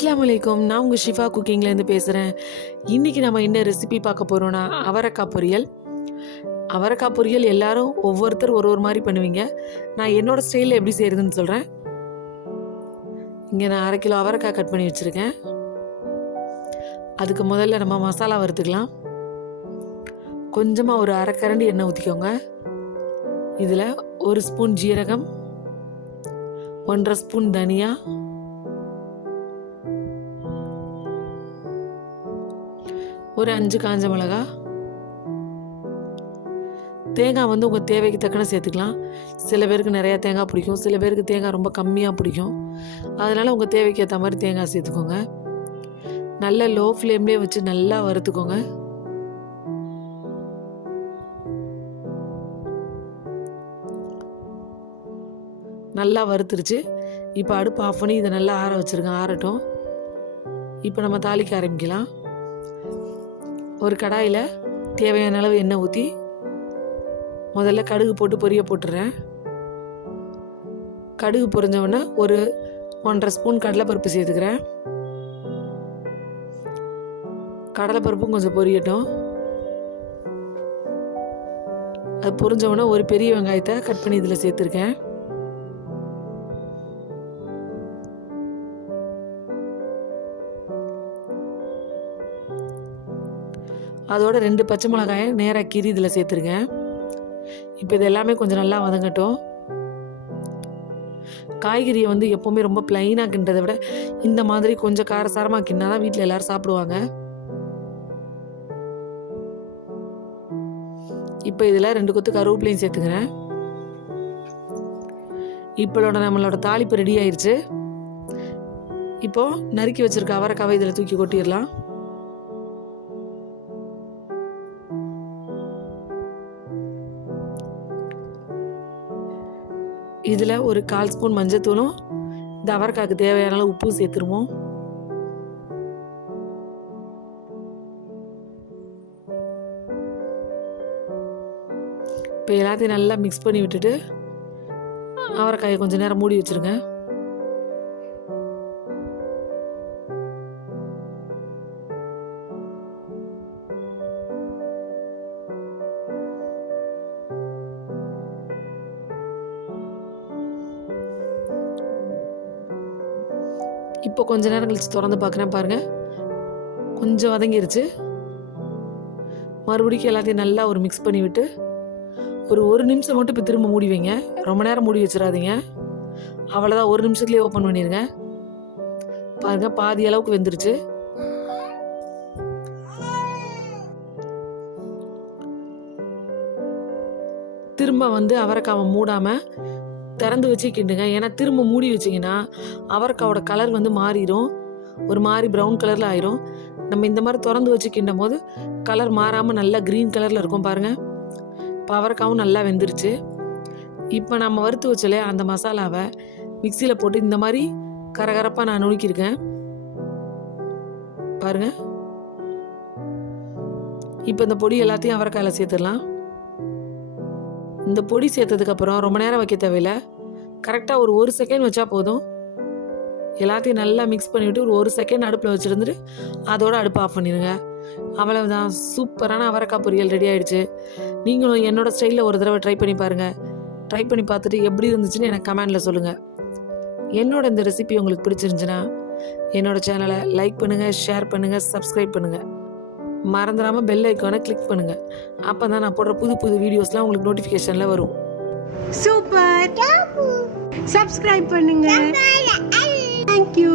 அஸ்ஸலாமு அலைக்கும். நான் உங்கள் ஷிஃபா குக்கிங்லேருந்து பேசுகிறேன். இன்றைக்கி நம்ம என்ன ரெசிபி பார்க்க போகிறோன்னா அவரைக்காய் பொரியல். அவரைக்காய் பொரியல் எல்லோரும் ஒவ்வொருத்தர் ஒரு ஒரு மாதிரி பண்ணுவீங்க. நான் என்னோடய ஸ்டைலில் எப்படி செய்கிறதுன்னு சொல்கிறேன். இங்கே நான் 1/2 கிலோ அவரைக்காய் கட் பண்ணி வச்சுருக்கேன். அதுக்கு முதல்ல நம்ம மசாலா வறுத்துக்கலாம். கொஞ்சமாக ஒரு 1/2 கரண்டி எண்ணெய் ஊற்றிக்கோங்க. இதில் 1 ஸ்பூன் ஜீரகம், 1/2 ஸ்பூன் தனியா, ஒரு 5 காஞ்ச மிளகா, தேங்காய் வந்து உங்கள் தேவைக்கு தக்கன சேர்த்துக்கலாம். சில பேருக்கு நிறையா தேங்காய் பிடிக்கும், சில பேருக்கு தேங்காய் ரொம்ப கம்மியாக பிடிக்கும். அதனால் உங்கள் தேவைக்கு ஏற்ற மாதிரி தேங்காய் சேர்த்துக்கோங்க. நல்ல லோ ஃப்ளேம்லேயே வச்சு நல்லா வறுத்துக்கோங்க. நல்லா வறுத்துருச்சு. இப்போ அடுப்பு ஆஃப் பண்ணி இதை நல்லா ஆற வச்சுருங்க. ஆறட்டும். இப்போ நம்ம தாளிக்க ஆரம்பிக்கலாம். ஒரு கடாயில் தேவையான அளவு எண்ணெய் ஊற்றி முதல்ல கடுகு போட்டு பொரிய போட்டுறேன். கடுகு பொரிஞ்சவுடனே ஒரு 1/2 ஸ்பூன் கடலைப்பருப்பு சேர்த்துக்கிறேன். கடலைப்பருப்பும் கொஞ்சம் பொரியட்டும். அது பொரிஞ்சவுடனே ஒரு பெரிய வெங்காயத்தை கட் பண்ணி இதில் சேர்த்துருக்கேன். அதோட 2 பச்சை மிளகாயை நேராக கீறி இதில் சேர்த்துருக்கேன். இப்போ இது எல்லாமே கொஞ்சம் நல்லா வதங்கட்டும். காய்கறியை வந்து எப்போவுமே ரொம்ப ப்ளைனாக கிண்டதை விட இந்த மாதிரி கொஞ்சம் காரசாரமாக கிண்டா தான் வீட்டில் எல்லோரும் சாப்பிடுவாங்க. இப்போ இதில் 2 கொத்து கருவேப்பிலையும் சேர்த்துக்கிறேன். இப்போ நம்மளோட தாளிப்பு ரெடி ஆயிடுச்சு. இப்போது நறுக்கி வச்சுருக்க அவரைக்காவை இதில் தூக்கி கொட்டிடலாம். இதில் ஒரு 1/4 ஸ்பூன் மஞ்சத்தூளும் இந்த அவரைக்காய்க்கு தேவையான அளவு உப்பும் சேர்த்துருவோம். இப்போ எல்லாத்தையும் நல்லா மிக்ஸ் பண்ணி விட்டுட்டு அவரைக்காயை கொஞ்சம் நேரம் மூடி வச்சுருங்க. இப்போ கொஞ்ச நேரம் கழிச்சு திறந்து பார்க்குறேன். பாருங்கள், கொஞ்சம் வதங்கிருச்சு. மறுபடியும் எல்லாத்தையும் நல்லா ஒரு மிக்ஸ் பண்ணி விட்டு ஒரு நிமிஷம் மட்டும் இப்போ திரும்ப மூடி வைங்க. ரொம்ப நேரம் மூடி வச்சிடாதீங்க. அவ்வளோதான், 1 நிமிஷத்துலேயே ஓப்பன் பண்ணிடுங்க. பாருங்கள், பாதி அளவுக்கு வெந்துருச்சு. திரும்ப வந்து அவரைக்காவை மூடாமல் திறந்து வச்சு கிண்டுங்க. ஏன்னா திரும்ப மூடி வச்சிங்கன்னா அவரைக்காவோட கலர் வந்து மாறிடும். ஒரு மாதிரி ப்ரௌன் கலரில் ஆயிரும். நம்ம இந்த மாதிரி திறந்து வச்சு கிண்டும் போது கலர் மாறாமல் நல்லா க்ரீன் கலரில் இருக்கும். பாருங்கள், இப்போ அவரைக்காவும் நல்லா வெந்துருச்சு. இப்போ நம்ம வறுத்து வச்சலே அந்த மசாலாவை மிக்சியில் போட்டு இந்த மாதிரி கரகரப்பாக நான் நுணுக்கியிருக்கேன். பாருங்கள், இப்போ இந்த பொடி எல்லாத்தையும் அவரைக்காயில் சேர்த்துடலாம். இந்த பொடி சேர்த்ததுக்கப்புறம் ரொம்ப நேரம் வைக்க தேவையில்லை. கரெக்டாக ஒரு 1 செகண்ட் வச்சா போதும். எல்லாத்தையும் நல்லா மிக்ஸ் பண்ணிவிட்டு ஒரு 1 செகண்ட் அடுப்பில் வச்சுருந்துட்டு அதோட அடுப்பு ஆஃப் பண்ணிடுங்க. அவ்வளவுதான், சூப்பரான அவரைக்காய் பொரியல் ரெடி ஆகிடுச்சு. நீங்களும் என்னோடய ஸ்டைலில் ஒரு தடவை ட்ரை பண்ணி பாருங்கள். ட்ரை பண்ணி பார்த்துட்டு எப்படி இருந்துச்சுன்னு எனக்கு கமெண்டில் சொல்லுங்கள். என்னோட இந்த ரெசிபி உங்களுக்கு பிடிச்சிருந்துச்சுன்னா என்னோடய சேனலை லைக் பண்ணுங்கள், ஷேர் பண்ணுங்கள், சப்ஸ்கிரைப் பண்ணுங்கள். மறந்துடாமல் பெல் ஐக்கானை கிளிக் பண்ணுங்கள். அப்போ தான் நான் போடுற புது வீடியோஸ்லாம் உங்களுக்கு நோட்டிஃபிகேஷனில் வரும். சூப்பர், சப்ஸ்கிரைப் பண்ணுங்க. தேங்க்யூ.